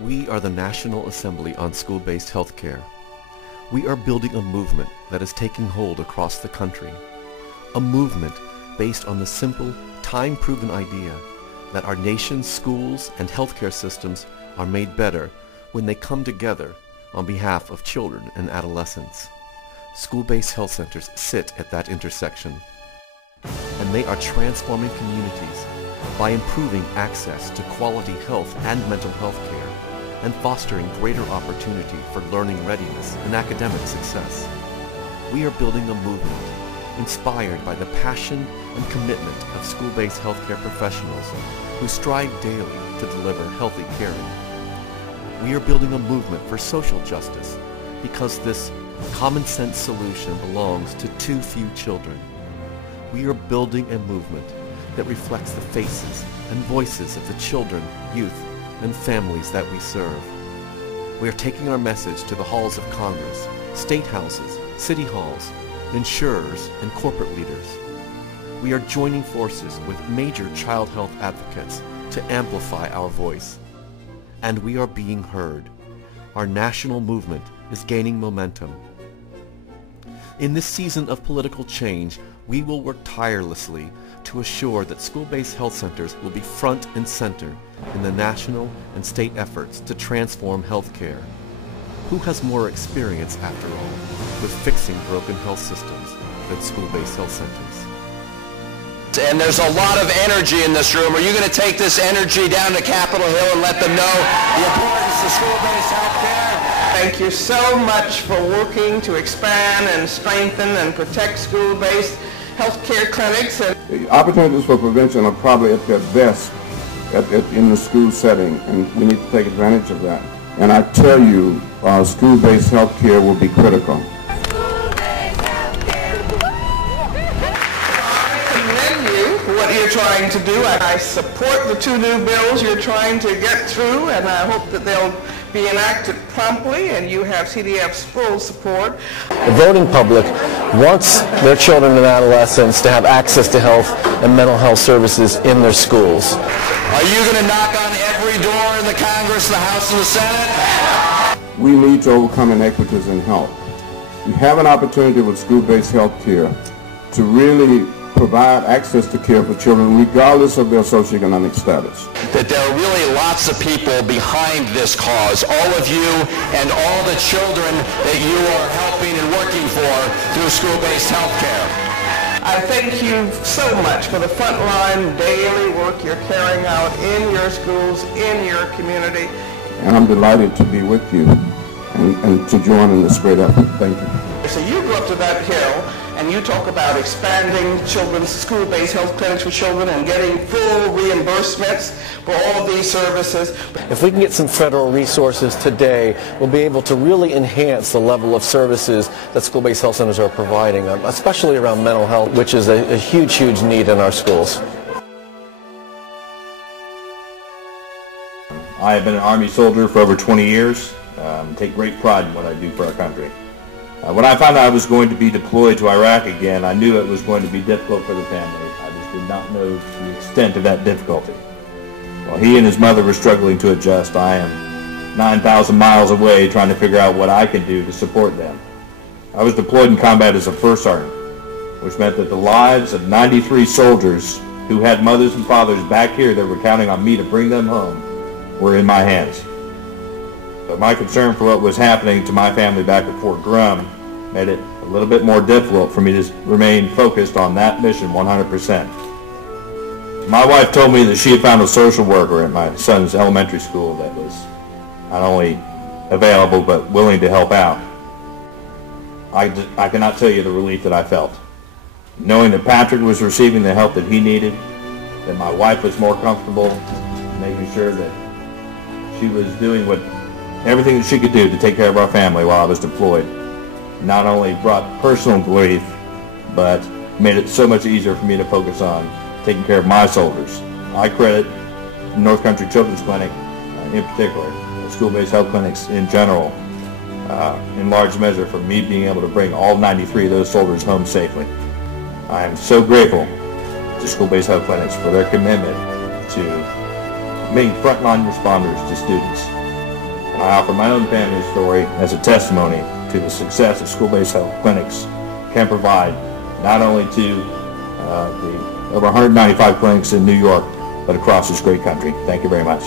We are the National Assembly on School-Based Healthcare. We are building a movement that is taking hold across the country. A movement based on the simple, time-proven idea that our nation's schools and healthcare systems are made better when they come together on behalf of children and adolescents. School-based health centers sit at that intersection, and they are transforming communities by improving access to quality health and mental health care and fostering greater opportunity for learning readiness and academic success. We are building a movement inspired by the passion and commitment of school-based healthcare professionals who strive daily to deliver healthy caring. We are building a movement for social justice because this common-sense solution belongs to too few children. We are building a movement that reflects the faces and voices of the children, youth, and families that we serve. We are taking our message to the halls of Congress, state houses, city halls, insurers, and corporate leaders. We are joining forces with major child health advocates to amplify our voice. And we are being heard. Our national movement is gaining momentum. In this season of political change, we will work tirelessly to assure that school-based health centers will be front and center in the national and state efforts to transform healthcare. Who has more experience, after all, with fixing broken health systems than school-based health centers? And there's a lot of energy in this room. Are you going to take this energy down to Capitol Hill and let them know the importance of school-based healthcare? Thank you so much for working to expand and strengthen and protect school-based healthcare clinics. The opportunities for prevention are probably at their best in the school setting, and we need to take advantage of that. And I tell you, school-based healthcare will be critical. What you're trying to do. I support the two new bills you're trying to get through, and I hope that they'll be enacted promptly, and you have CDF's full support. The voting public wants their children and adolescents to have access to health and mental health services in their schools. Are you going to knock on every door in the Congress, the House, and the Senate? We need to overcome inequities in health. We have an opportunity with school-based health care to really provide access to care for children regardless of their socioeconomic status. That there are really lots of people behind this cause, all of you and all the children that you are helping and working for through school-based health care. I thank you so much for the frontline daily work you're carrying out in your schools, in your community. And I'm delighted to be with you and to join in this great effort. Thank you. So you go up to that hill and you talk about expanding children's school-based health clinics for children and getting full reimbursements for all of these services. If we can get some federal resources today, we'll be able to really enhance the level of services that school-based health centers are providing, especially around mental health, which is a huge, huge need in our schools. I have been an Army soldier for over 20 years. Take great pride in what I do for our country. When I found out I was going to be deployed to Iraq again, I knew it was going to be difficult for the family. I just did not know the extent of that difficulty. While he and his mother were struggling to adjust, I am 9,000 miles away trying to figure out what I can do to support them. I was deployed in combat as a first sergeant, which meant that the lives of 93 soldiers who had mothers and fathers back here that were counting on me to bring them home were in my hands. But my concern for what was happening to my family back at Fort Drum made it a little bit more difficult for me to remain focused on that mission 100%. My wife told me that she had found a social worker at my son's elementary school that was not only available but willing to help out. I cannot tell you the relief that I felt. Knowing that Patrick was receiving the help that he needed, that my wife was more comfortable, making sure that she was doing everything that she could do to take care of our family while I was deployed, not only brought personal relief, but made it so much easier for me to focus on taking care of my soldiers. I credit North Country Children's Clinic in particular, school-based health clinics in general, in large measure for me being able to bring all 93 of those soldiers home safely. I am so grateful to school-based health clinics for their commitment to being frontline responders to students. I offer my own family story as a testimony to the success that school-based health clinics can provide, not only to the over 195 clinics in New York, but across this great country. Thank you very much.